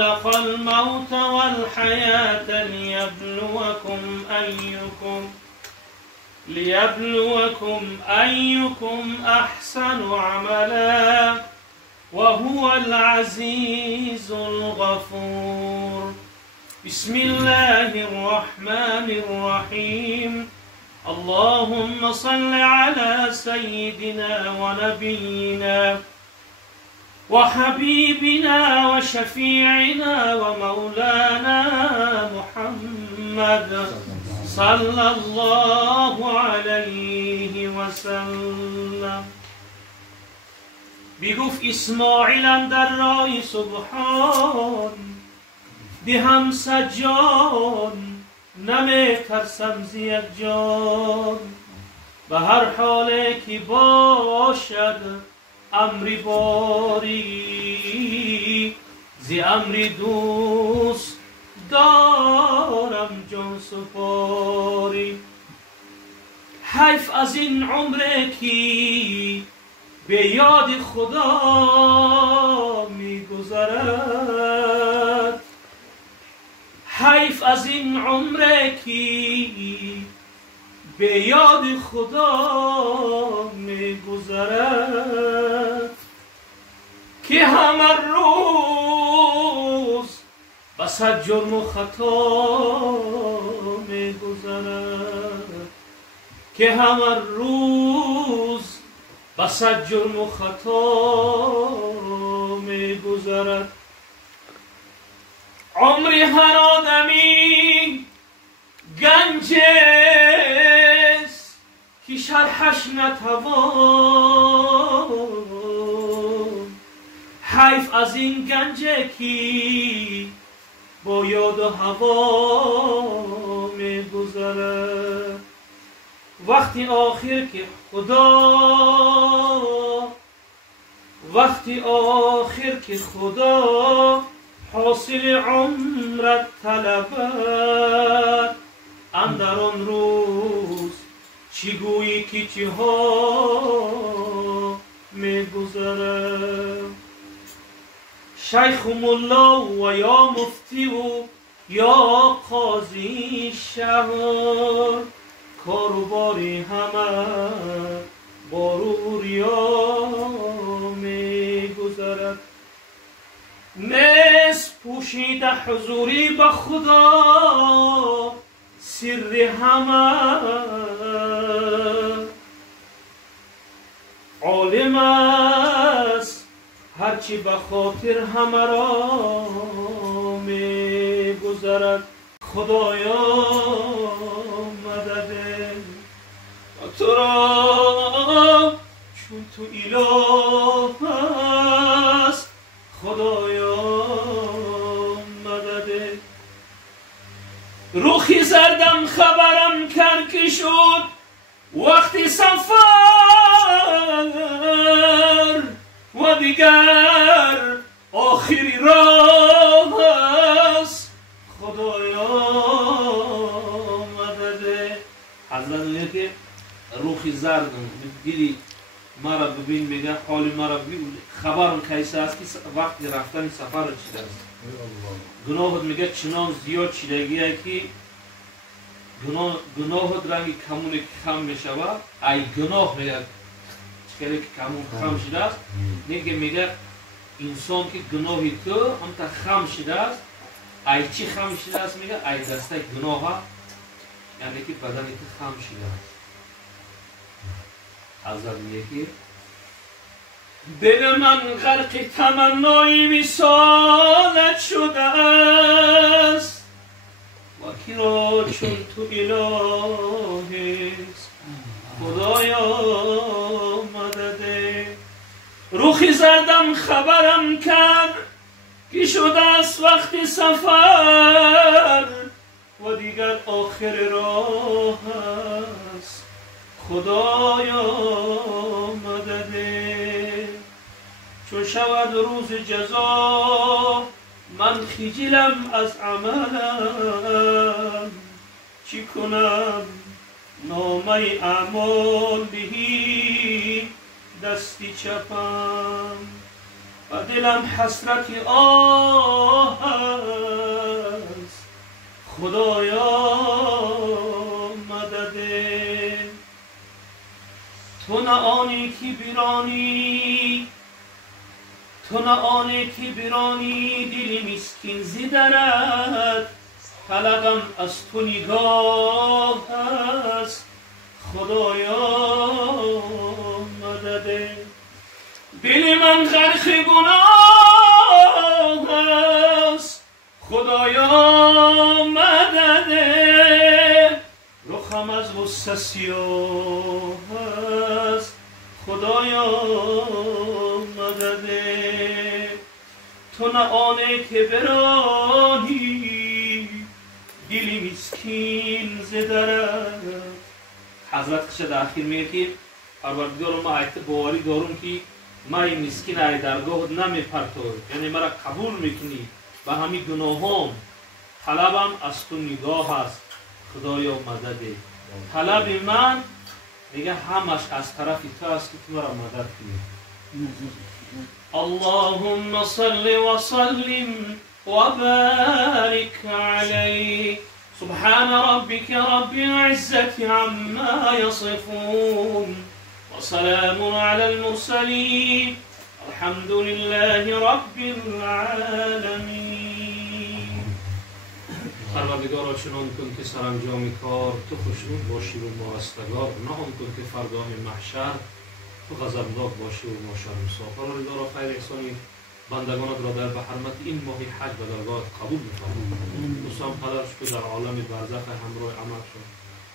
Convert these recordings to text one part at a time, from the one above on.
خلق الموت والحياة ليبلوكم أيكم أحسن عملا وهو العزيز الغفور. بسم الله الرحمن الرحيم. اللهم صل على سيدنا ونبينا وحبيبنا وشفيعنا ومولانا محمد صلى الله عليه وسلم. بگفت اسماعیلم در راه سبحان دهم سجان نمی ترسم زی یک جان به هر حاله که باشد امری باری زی امری دوست دارم جان سپاری. حیف از این عمره که به یاد خدا می گذرد. حیف از این عمره که به یاد خدا می گذرد که همه روز با صد جرم و خطا می گذرد که همه روز با صد جرم و خطا می گذرد. عمر هر آدمی گنج است که شرحش نتوان. حیف از این گنجه که با یاد و هوا می گذرد. وقتی آخر که خدا حاصل عمرت طلبد اندر آن روز چی گویی که چی ها می گذرد. شیخ ملا و یا مفتی و یا قاضی شهر کاروباری همه باروریا می گذرد. نصف پوشیده حضوری به خدا سر همه عالم است هرچی به خاطر همه را می گذرد. خدایا مدده تو را چون تو اله است. خدایا مدده. روخی زردم خبرم کرد که شد وقتی سفر و دیگر آخری راه است. خدایا مدده. حضرت میگه که روخی زردم گیری مرا ببین، میگه حال مرا ببین، خبرم کیسه است که وقتی رفتن سفر چیده است. گناهت میگه چنان زیاد چیدگیه که گناهت رنگی کمون کم میشود. ای گناه میگه چکره که کمون خم شده است. میگه انسان که گناهی تو همتا خم شده است. ای چی خم شده است؟ میگه ای دسته گناه یعنی که بدن تو خم شده است. حضرت میگه که دل من غرق تمنای وصالت شده است و کی را چون تو اله است. خدایا مدده. روخی زردم خبرم کرد که شده است وقتی سفر و دیگر آخر راه است. خدایا مدده. چون شود روز جزا من خجلم از عملم چی کنم نامه اعمال بهی دستی چپم. و دلم حسرت آه است خدایا مدده. تو نه آنی که برانی، تو نه آنی که برانی دلی مسکین زدرد، طلبم از تو نگاه است خدایا مدده. دل من غرق گناه است خدایا مدده. رخم از غصه سیاه است خدایا مدده. تو نه آنه که برانی دلی مسکین زدرد. حضرت خشد آخر میگه که پروردگار ما ایت باوری دارم که ما این مسکین ای درگاه نمیپرتوی، یعنی مرا قبول میکنی و همین گناهام. طلبم از تو نگاه است خدایا مدده. طلب من میگه همش از طرف تو است که تو مرا مدد کنی. اللهم صل وسلم وبارك عليه. سبحان ربك رب العزة عما يصفون وسلام على المرسلين الحمد لله رب العالمين. پروردگارا چنان کن که سرانجام کار تو خوشنود باشی و ما رستگار، نه آن کن که فردای محشر تو غضبناک باشی و ما شرمسار. پروردگارا خیر احسانی بندگانت را در حرمت این ماه حج به درگاهت قبول بفرما. دوستان پدرش که در عالم برزخ همراه عمل شد،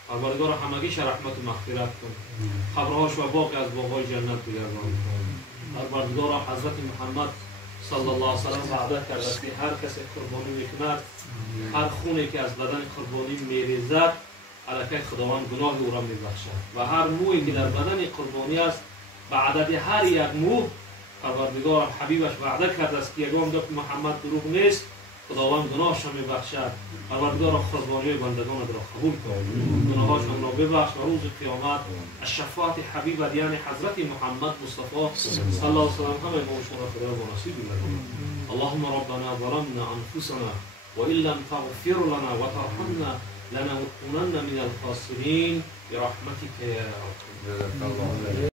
پروردگار همگیش رحمت و مغفرت کن، قبرهاش و باقی از باغ‌های جنت بگردان. پروردگار حضرت محمد صلی الله علیه و سلم وعده کرده که هر کسی قربانی میکند، هر خونی که از بدن قربانی میریزد، الکی خداوند گناه او را میبخشد و هر مویی که در بدن قربانی است به عدد هر یک مو پروردگار حبیبش وعده کرده است که یگام دو محمد دروغ نیست، خداوند گناهش را میبخشد. پروردگار قربانی بندگان را قبول کن، گناهاشان را ببخش و روز قیامت از شفاعت حبیب یعنی حضرت محمد مصطفی صلی الله علیه و سلم همه موشون را خدا و نصیب بگردان. اللهم ربنا ظلمنا انفسنا وان لم تغفر لنا وترحمنا لنكونن من الخاسرين برحمتك يا رب.